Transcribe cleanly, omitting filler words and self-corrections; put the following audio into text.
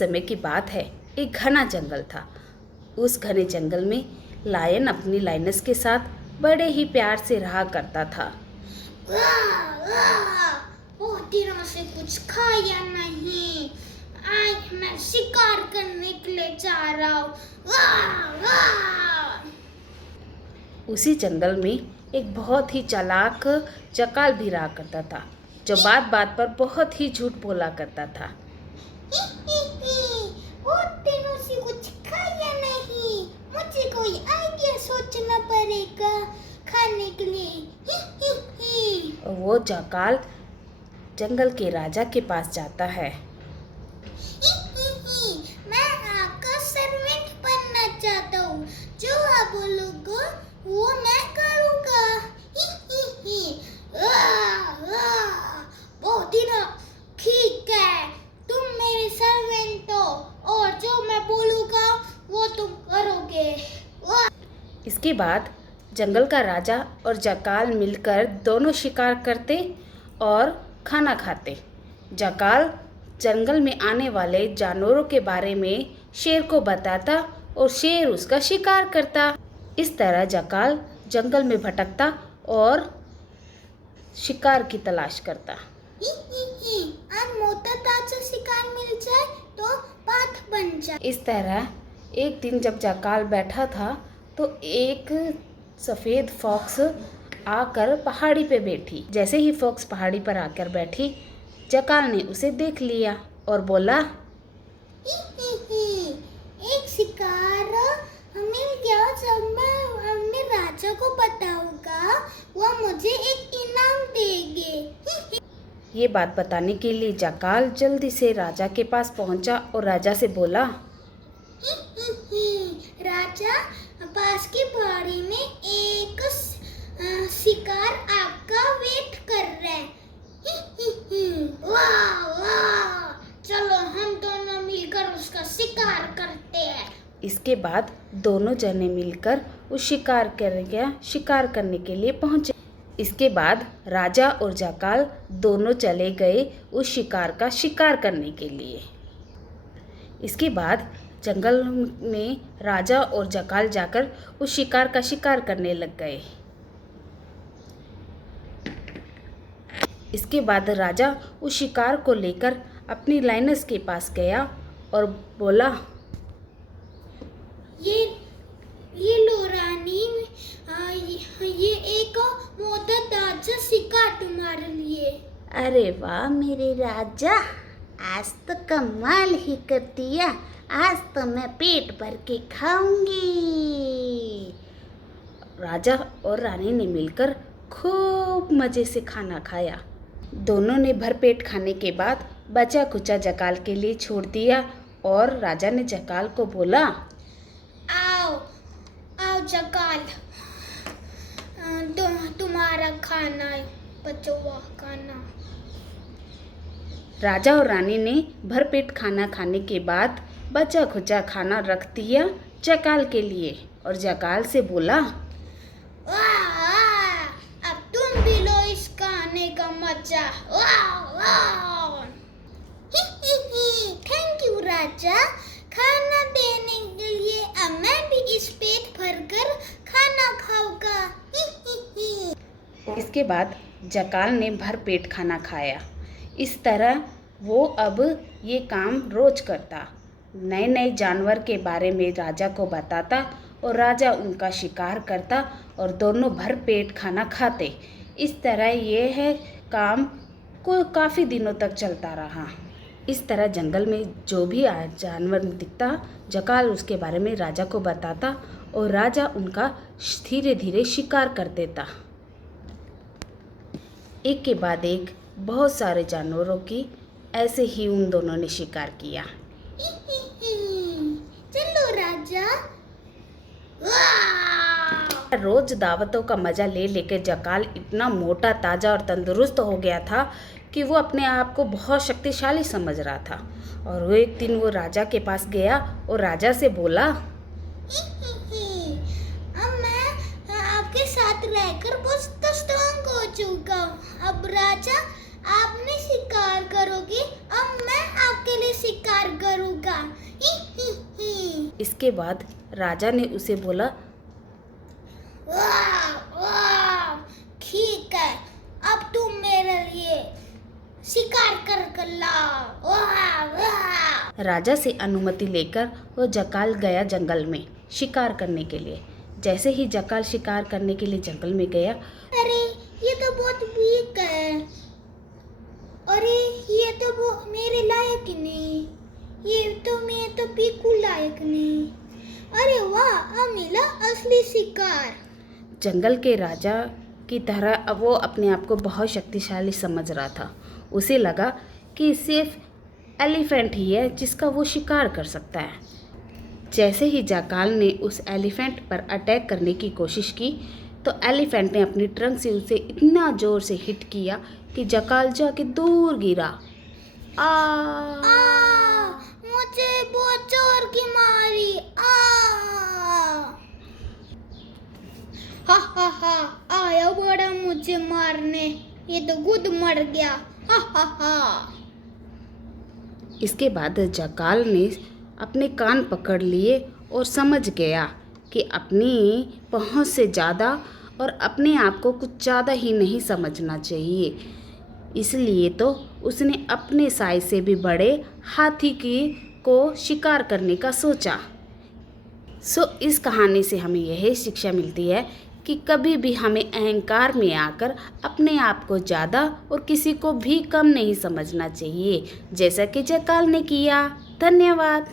समय की बात है, एक घना जंगल था। उस घने जंगल में लायन अपनी लाइनस के साथ बड़े ही प्यार से रहा करता था। बहुत दिनों से कुछ खाया नहीं, आज मैं शिकार करने के लिए जा रहा हूँ। उसी जंगल में एक बहुत ही चालाक जकाल भी रहा करता था, जो बात बात पर बहुत ही झूठ बोला करता था। बहुत दिनों से कुछ खाया नहीं, मुझे कोई आइडिया सोचना पड़ेगा खाने के लिए। और वो जकाल जंगल के राजा के पास जाता है। मैं आपका सर्वेंट बनना चाहता हूँ, जो आप बोलोगे वो मैं करूँगा। बहुत दिनों, ठीक है, तुम मेरे सर्वेंट हो और जो मैं बोलूँगा वो तुम करोगे। इसके बाद जंगल का राजा और जकाल मिलकर दोनों शिकार करते और खाना खाते। जकाल जंगल में आने वाले जानवरों के बारे में शेर को बताता और शेर उसका शिकार करता। इस तरह जकाल जंगल में भटकता और शिकार की तलाश करता। आज मोटा ताजा शिकार मिल जाए तो बात बन जाए। इस तरह एक दिन जब जकाल बैठा था तो एक सफ़ेद फॉक्स आकर पहाड़ी पे बैठी। जैसे ही फॉक्स पहाड़ी पर आकर बैठी, जकाल ने उसे देख लिया और बोला, एक शिकार मिल गया। जब मैं अपने राजा को बताऊंगा, वो मुझे एक इनाम देंगे। ये बात बताने के लिए जकाल जल्दी से राजा के पास पहुंचा और राजा से बोला, राजा, पास की पहाड़ी में एक शिकार आपका वेट कर रहा है। वाह वाह, चलो हम दोनों मिलकर उसका शिकार करते हैं। इसके बाद दोनों जने मिलकर उस शिकार करने के लिए पहुंचे। इसके बाद राजा और जकाल दोनों चले गए उस शिकार का शिकार करने के लिए। इसके बाद जंगल में राजा और जकाल जाकर उस शिकार का शिकार करने लग गए। इसके बाद राजा उस शिकार को लेकर अपनी लाइनस के पास गया और बोला, ये लो रानी, ये एक मोटा ताजा शिकार तुम्हारे लिए। अरे वाह मेरे राजा, आज तो कमाल ही कर दिया। आज तो मैं पेट भर के खाऊंगी। राजा और रानी ने मिलकर खूब मज़े से खाना खाया। दोनों ने भरपेट खाने के बाद बचा कुचा जकाल के लिए छोड़ दिया और राजा ने जकाल को बोला, आओ आओ जकाल, तुम्हारा खाना, बचा हुआ खाना। राजा और रानी ने भरपेट खाना खाने के बाद बचा खुचा खाना रख दिया जकाल के लिए और जकाल से बोला, वाह, अब तुम भी लो इस खाने का मजा। वाह वाह, थैंक यू राजा, खाना देने के लिए। अब मैं भी इस पेट भरकर खाना खाऊंगा। इसके बाद जकाल ने भरपेट खाना खाया। इस तरह वो अब ये काम रोज करता, नए नए जानवर के बारे में राजा को बताता और राजा उनका शिकार करता और दोनों भर पेट खाना खाते। इस तरह ये है काम को काफ़ी दिनों तक चलता रहा। इस तरह जंगल में जो भी जानवर दिखता, जकाल उसके बारे में राजा को बताता और राजा उनका धीरे धीरे शिकार कर देता। एक के बाद एक बहुत सारे जानवरों की ऐसे ही उन दोनों ने शिकार किया। चलो राजा। रोज दावतों का मजा ले लेकर जकाल इतना मोटा ताजा और तंदुरुस्त हो गया था कि वो अपने आप को बहुत शक्तिशाली समझ रहा था। और वो एक दिन वो राजा के पास गया और राजा से बोला, अब मैं आपके साथ रहकर बहुत स्ट्रांग हो चुका हूँ। अब राजा, आपने शिकार करोगे, अब मैं आपके लिए शिकार करूँगा। इसके बाद राजा ने उसे बोला, वाह वाह, ठीक है, अब तुम मेरे लिए शिकार कर लाओ। वाह वाह। राजा से अनुमति लेकर वो जकाल गया जंगल में शिकार करने के लिए। जैसे ही जकाल शिकार करने के लिए जंगल में गया, अरे ये तो बहुत वीक है, अरे ये तो वो मेरे लायक ही नहीं, मैं तो बिल्कुल लायक नहीं। अरे वाह, अब मिला असली शिकार। जंगल के राजा की तरह अब वो अपने आप को बहुत शक्तिशाली समझ रहा था। उसे लगा कि सिर्फ एलिफेंट ही है जिसका वो शिकार कर सकता है। जैसे ही जाकाल ने उस एलिफेंट पर अटैक करने की कोशिश की तो एलिफेंट ने अपनी ट्रंक से उसे इतना ज़ोर से हिट किया कि जाकाल जाके दूर गिरा। मुझे बहुत जोर की मारी। हा, आया बड़ा मुझे मारने, ये तो खुद मर गया। हा। इसके बाद जाकाल ने अपने कान पकड़ लिए और समझ गया कि अपनी पहुंच से ज़्यादा और अपने आप को कुछ ज़्यादा ही नहीं समझना चाहिए। इसलिए तो उसने अपने साइज से भी बड़े हाथी को शिकार करने का सोचा। इस कहानी से हमें यही शिक्षा मिलती है कि कभी भी हमें अहंकार में आकर अपने आप को ज़्यादा और किसी को भी कम नहीं समझना चाहिए, जैसा कि जाकाल ने किया। धन्यवाद।